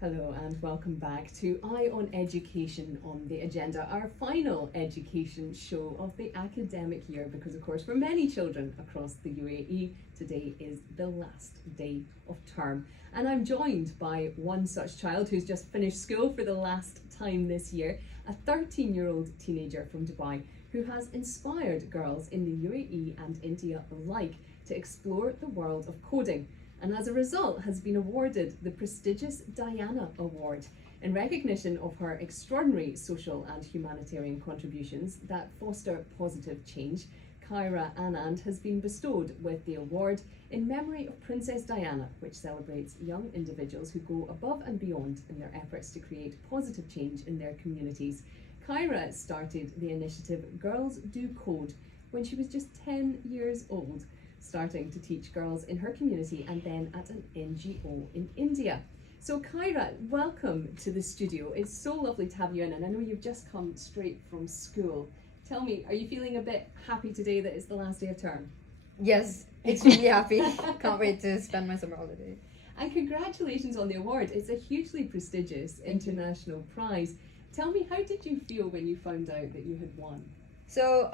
Hello and welcome back to Eye on Education on the Agenda, our final education show of the academic year, because of course for many children across the UAE today is the last day of term. And I'm joined by one such child who's just finished school for the last time this year, a 13-year-old teenager from Dubai who has inspired girls in the UAE and India alike to explore the world of coding, and as a result has been awarded the prestigious Diana Award in recognition of her extraordinary social and humanitarian contributions that foster positive change. Kyra Anand has been bestowed with the award in memory of Princess Diana, which celebrates young individuals who go above and beyond in their efforts to create positive change in their communities. Kyra started the initiative Girls Do Code when she was just 10 years old, starting to teach girls in her community and then at an NGO in India. So Kyra, welcome to the studio. It's so lovely to have you in, and I know you've just come straight from school. Tell me, are you feeling a bit happy today that it's the last day of term? Yes, extremely happy. Can't wait to spend my summer holiday. And congratulations on the award. It's a hugely prestigious international prize. Tell me, how did you feel when you found out that you had won? So,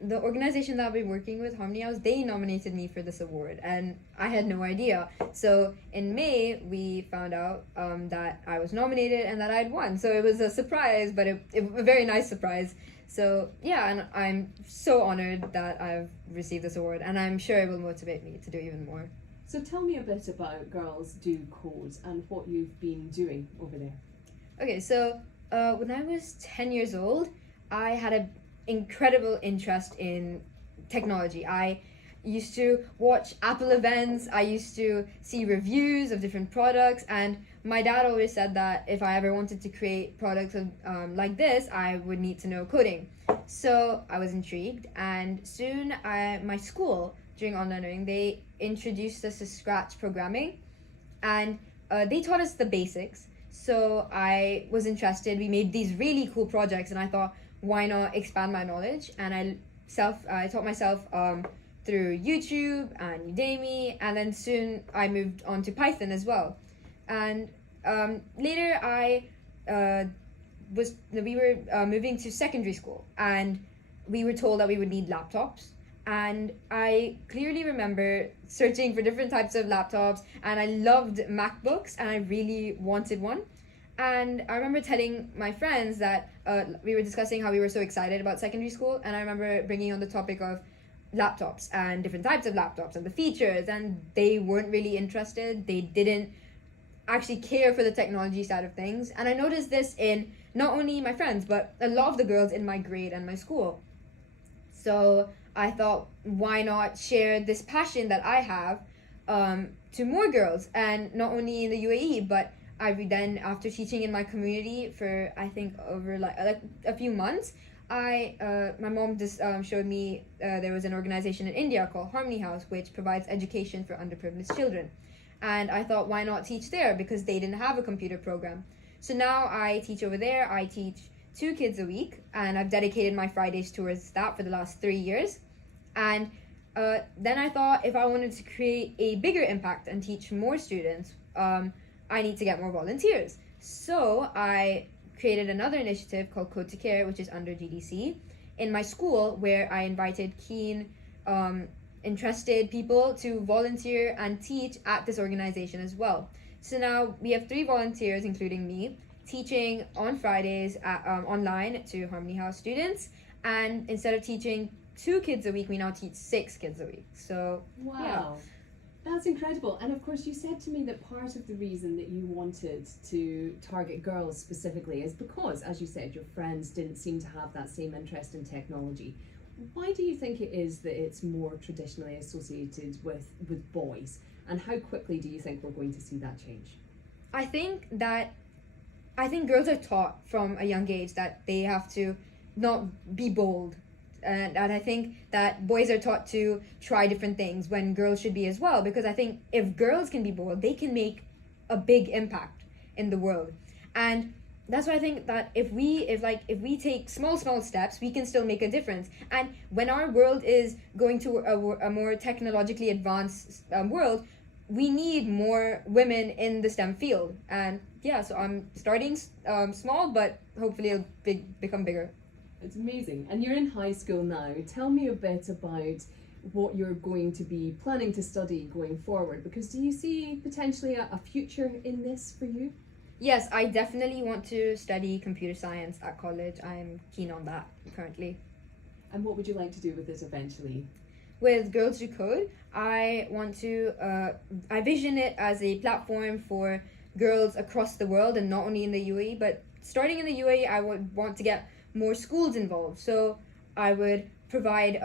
the organization that I've been working with, Harmony House, they nominated me for this award, and I had no idea. So, in May, we found out that I was nominated and that I'd won. So, it was a surprise, but a very nice surprise. So, yeah, and I'm so honored that I've received this award, and I'm sure it will motivate me to do even more. So, tell me a bit about Girls Do Code and what you've been doing over there. Okay, so when I was 10 years old, I had an incredible interest in technology. I used to watch Apple events, I used to see reviews of different products, and my dad always said that if I ever wanted to create products like this, I would need to know coding. So I was intrigued, and soon my school, during online learning, they introduced us to Scratch programming, and they taught us the basics. So I was interested. We made these really cool projects, and I thought, why not expand my knowledge? And I taught myself through YouTube and Udemy, and then soon I moved on to Python as well. And later we were moving to secondary school, and we were told that we would need laptops. And I clearly remember searching for different types of laptops, and I loved MacBooks, and I really wanted one. And I remember telling my friends that we were discussing how we were so excited about secondary school, and I remember bringing on the topic of laptops and different types of laptops and the features, and they weren't really interested. They didn't actually care for the technology side of things. And I noticed this in not only my friends, but a lot of the girls in my grade and my school. So I thought, why not share this passion that I have to more girls, and not only in the UAE, but then after teaching in my community for I think over like a few months, my mom just showed me there was an organization in India called Harmony House, which provides education for underprivileged children, and I thought, why not teach there, because they didn't have a computer program. So now I teach over there. I teach 2 kids a week, and I've dedicated my Fridays towards that for the last 3 years. And then I thought, if I wanted to create a bigger impact and teach more students, I need to get more volunteers. So I created another initiative called Code to Care, which is under GDC, in my school, where I invited keen, interested people to volunteer and teach at this organization as well. So now we have 3 volunteers, including me, teaching on Fridays online to Harmony House students. And instead of teaching 2 kids a week, we now teach 6 kids a week. So wow. Yeah. That's incredible. And of course, you said to me that part of the reason that you wanted to target girls specifically is because, as you said, your friends didn't seem to have that same interest in technology. Why do you think it is that it's more traditionally associated with boys? And how quickly do you think we're going to see that change? I think girls are taught from a young age that they have to not be bold. And I think that boys are taught to try different things when girls should be as well, because I think if girls can be bold, they can make a big impact in the world. And that's why I think that if we take small steps, we can still make a difference. And when our world is going to a more technologically advanced world, we need more women in the STEM field, and yeah, so I'm starting small, but hopefully it'll become bigger. It's amazing. And you're in high school now. Tell me a bit about what you're going to be planning to study going forward, because do you see potentially a future in this for you? Yes, I definitely want to study computer science at college. I'm keen on that currently. And what would you like to do with it eventually? With Girls Who Code, I want to, I vision it as a platform for girls across the world and not only in the UAE, but starting in the UAE, I would want to get more schools involved. So I would provide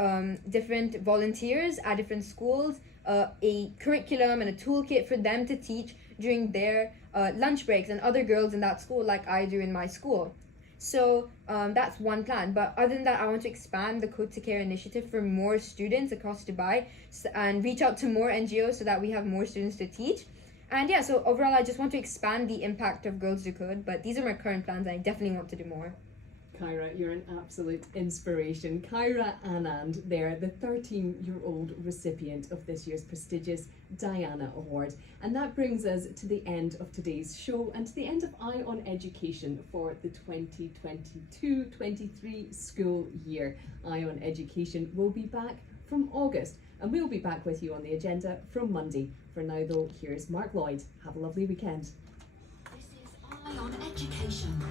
different volunteers at different schools, a curriculum and a toolkit for them to teach during their lunch breaks and other girls in that school, like I do in my school. So that's one plan. But other than that, I want to expand the Code to Care initiative for more students across Dubai and reach out to more NGOs so that we have more students to teach. And yeah, so overall, I just want to expand the impact of Girls Do Code. But these are my current plans. I definitely want to do more. Kyra, you're an absolute inspiration. Kyra Anand there, the 13-year-old recipient of this year's prestigious Diana Award. And that brings us to the end of today's show and to the end of Eye on Education for the 2022-23 school year. Eye on Education will be back from August, and we'll be back with you on the agenda from Monday. For now though, here's Mark Lloyd. Have a lovely weekend. This is Eye on Education.